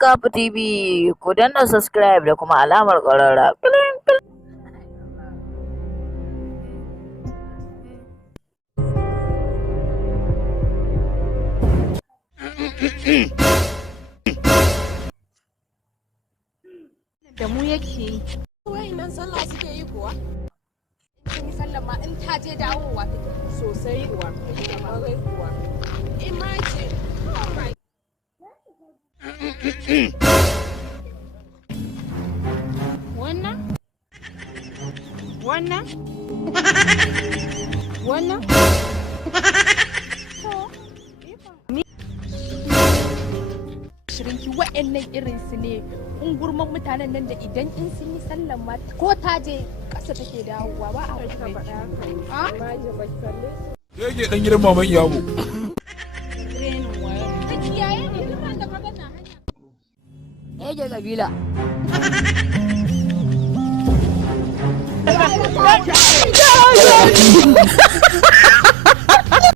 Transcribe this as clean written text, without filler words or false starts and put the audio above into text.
Kafa TV, ku danna subscribe da kuma alamar ƙararra. Da mu yake yi. Wayannan sallah suke yi kuwa? In sallah ma in ta je dawowa take sosai kuwa. Kamar kuwa. Imagine. Oh my. Wannan? Wannan? Wannan? Shirinki wa'annan irin su ne ungurman mutanen nan da idan in sun yi sallan ma ko ta je ƙasa take dawowa ba a wata faɗa Yake dan gidan maman Iyabo. kiyaye ne duk wanda ka gana hanya. Yake kabila.